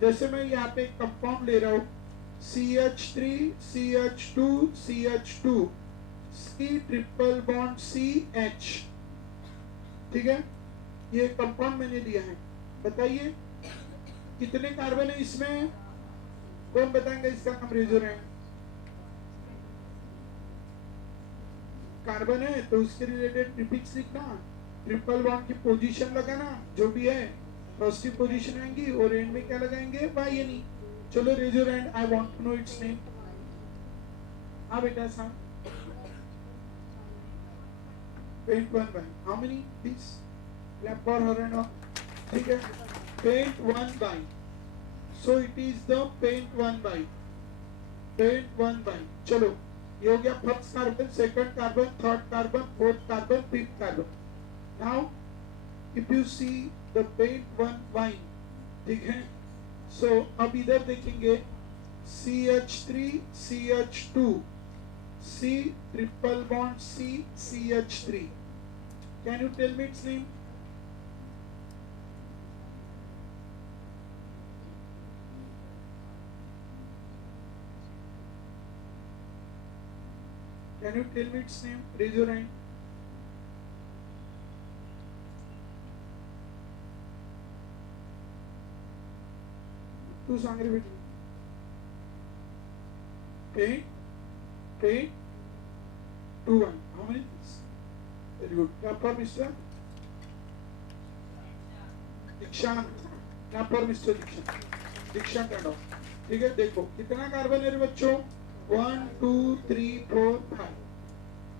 जैसे मैं यहाँ पे एक कंपाउंड ले रहा हूँ CH3 CH2 CH2 C triple bond CH, ठीक है, ये कंपाउंड मैंने लिया है। बताइए कितने कार्बन है इसमें, कौन बताएंगे इसका नाम रेजो रैंक? कार्बन है तो उसके रिलेटेड प्रीफिक्स लिखना, ट्रिपल बॉन्ड की पोजीशन लगाना, जो भी है पॉजिटिव पोजीशन आएंगी और एंड में क्या लगाएंगे, बाय एनी। चलो रेजो रैंक, I want to know its name. हाँ बेटा सा pent one yne how many please, clap for her and all, ठीक है। Pent one yne, so it is the pent one yne, pent one yne. चलो ये हो गया first carbon, second carbon, third carbon, fourth carbon, fifth carbon. Now if you see the pent one yne, ठीक है, सो अब इधर देखेंगे CH3 CH2 C triple bond C CH3, can you tell me its name? Can you tell me its name? Raise your hand. तू सांग रे बेटी। Paint 2 1. How many? Very good. Clap for Mr. दीक्षांत। Clap for Mr. दीक्षांत। दीक्षांत end of. ठीक है, देखो कितना कार्बन है रे बच्चों? 1 2 3 4 5,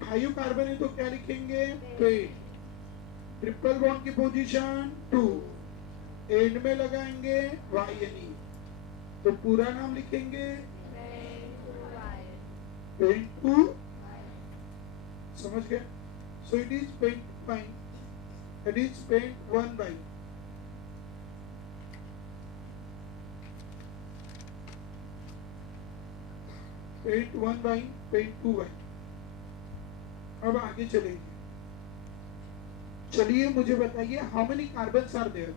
5 कार्बन है तो क्या लिखेंगे? पेंट। ट्रिपल बॉन्ड की पोजीशन 2, एंड में लगाएंगे YNE, तो पूरा नाम लिखेंगे पेंट 2, समझ गए? So it is pent fine, it is pent 1 by, pent 1 by, pent 2 by. अब आगे चलेंगे। चलिए मुझे बताइए, how many carbons are there,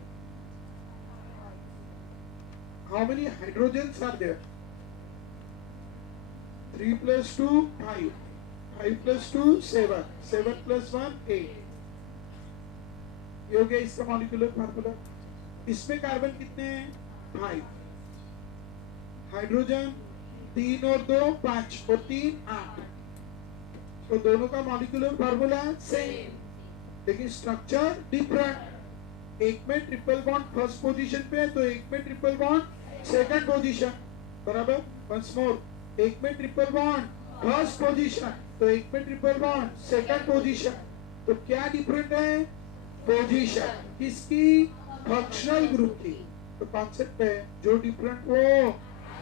how many hydrogens are there? 3 + 2 5, 5 + 2 7, 7 + 1 8। ये हो गया इसका मॉलिक्यूलर फार्मूला। इसमें कार्बन कितने हैं? 5, हाइड्रोजन 3 और 2 5 और 3 8, तो दोनों का मॉलिक्यूलर फार्मूला सेम, लेकिन स्ट्रक्चर डिफरेंट। एक में ट्रिपल बॉन्ड फर्स्ट पोजीशन पे है, तो एक में ट्रिपल बॉन्ड सेकंड पोजीशन, बराबर। वंस मोर, एक में ट्रिपल बॉन्ड फर्स्ट पोजीशन, तो एक में ट्रिपल बॉन्ड सेकंड पोजीशन, तो क्या डिफरेंट है? पोजीशन। किसकी? फंक्शनल ग्रुप की। तो कॉन्सेप्ट है जो डिफरेंट वो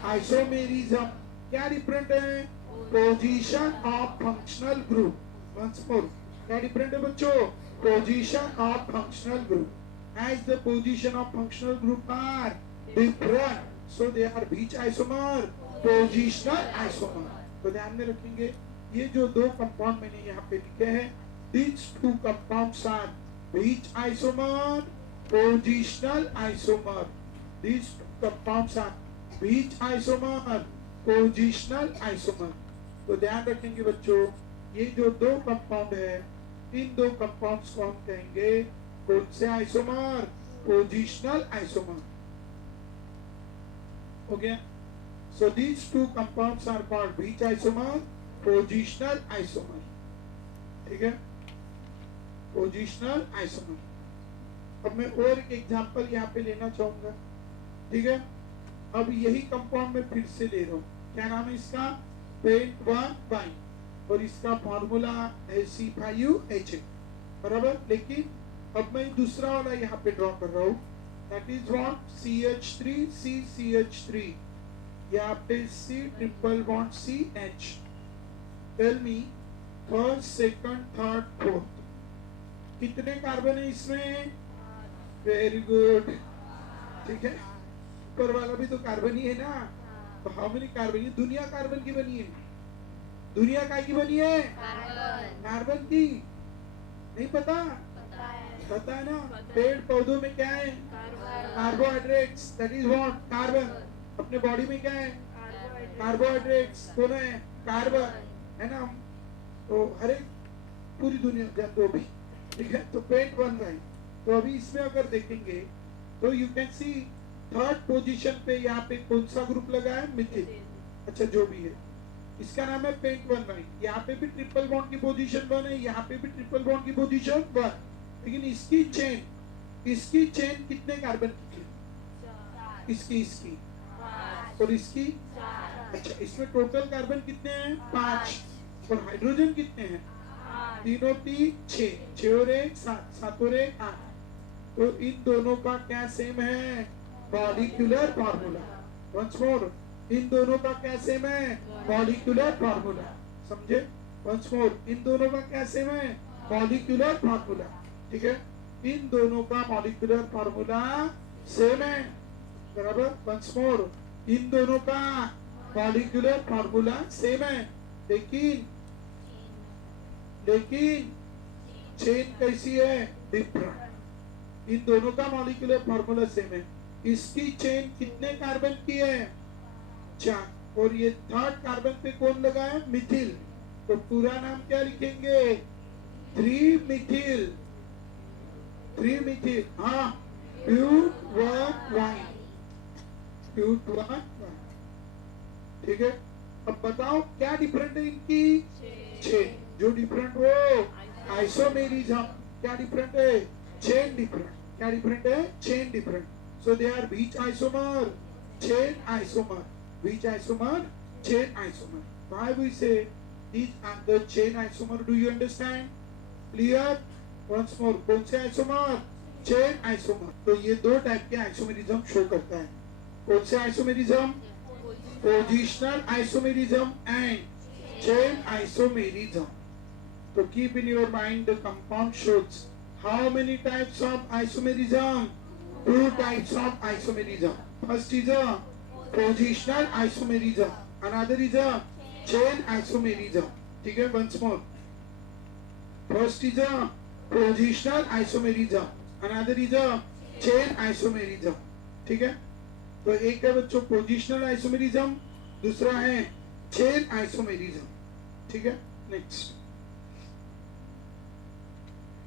आइसोमेरिज्म। क्या डिफरेंट है? Position of functional group. Once more, क्या डिफरेंट है बच्चों? Position of functional group. As the position of functional group are different, so they are beach isomer, positional isomer. तो ध्यान में रखेंगे, ये जो दो कंपाउंड मैंने यहाँ पे लिखे हैं, these two compounds are beach isomer, positional isomer. These two compounds are beach isomer, positional isomer. तो ध्यान रखेंगे बच्चों, ये जो दो कंपाउंड है, इन दो कंपाउंड्स को हम कहेंगे कौन से आइसोमर? Positional isomer. हो गया? So these two compounds are called beach isomer, positional isomer. ठीक है, पोजीशनल आइसोमर। अब मैं और एक एग्जांपल यहाँ पे लेना चाहूंगा, ठीक है। अब यही कंपाउंड में फिर से ले रहा हूँ, क्या नाम है इसका? पेंट 1 बाय, और इसका फॉर्मूला है C5H8, बराबर। लेकिन अब मैं दूसरा वाला यहाँ पे ड्रॉ कर रहा हूँ, दैट इज व्हाट? CH3 यहाँ पे C triple bond CH। Tell me first, second, third, fourth, कितने कार्बन है इसमें? वेरी गुड, ठीक है। ऊपर वाला भी तो कार्बन ही है ना, तो हाउ मेनी कार्बन? ये दुनिया कार्बन की बनी है। दुनिया काय की बनी है? कार्बन की। नहीं पता? पता है ना, पेड़ पौधों में क्या है, carbohydrates, that is what, carbon. अपने बॉडी में क्या है, कार्बोहाइड्रेट्स, दोनों है, कार्बन है ना। तो हर एक पूरी दुनिया तो भी ठीक है। तो पेंट बन रहा है। तो अभी इसमें अगर देखेंगे तो you can see third position पे यहाँ पे कौन सा ग्रुप लगा है, मिथिल। अच्छा जो भी है, इसका नाम है पेंट वन राइट। यहाँ पे भी ट्रिपल बॉन्ड की पोजीशन वन है, यहाँ पे भी ट्रिपल बॉन्ड की पोजीशन वन। लेकिन इसकी चेन कितने कार्बन की है, इसकी और इसकी। अच्छा इसमें टोटल कार्बन कितने हैं, 5। और हाइड्रोजन कितने हैं, 3 और 3 6, 6 और 1 7, 7 और 1 8। तो इन दोनों का क्या सेम है, मॉलिक्यूलर फार्मूला। वंस मोर, इन दोनों का क्या सेम है, मॉलिक्यूलर फार्मूला। समझे, वंस मोर, इन दोनों का क्या सेम है, मॉलिक्यूलर फार्मूला। ठीक है, इन दोनों का मॉलिक्यूलर फार्मूला सेम है, बराबर। वंस मोर, इन दोनों का मॉलिक्यूलर फार्मूला सेम है, लेकिन चेन कैसी है, डिफरेंट। इन दोनों का मॉलिक्यूलर फार्मूला सेम है। इसकी चेन कितने कार्बन की है, 4। और ये थर्ड कार्बन पे कौन लगा है, मिथिल। तो पूरा नाम क्या लिखेंगे, 3 मिथिल। हाँ, ब्यूट 1 ठीक है। अब बताओ क्या डिफरेंट है इनकी चेन। जो डिफरेंट वो आइसोमेरिज्म। क्या डिफरेंट है, चेन डिफरेंट। क्या डिफरेंट है, chain different. So they are beach isomer, chain isomer, beach isomer, chain isomer. Why we say these are the chain isomer? Do you understand? Clear? Once more, कौन से isomer, chain isomer. तो ये 2 type के isomerism show करता है। कौन से isomerism, positional isomerism and chain isomerism. तो keep in your mind the compound shows how many types of isomerism, 2 types of isomerism. First is a positional isomerism, another is a chain isomerism. ठीक है, once more, first is a positional isomerism, another is a chain isomerism. ठीक है, तो एक है बच्चों positional isomerism, दूसरा है चेन आइसोमेरिज्म। ठीक है, नेक्स्ट।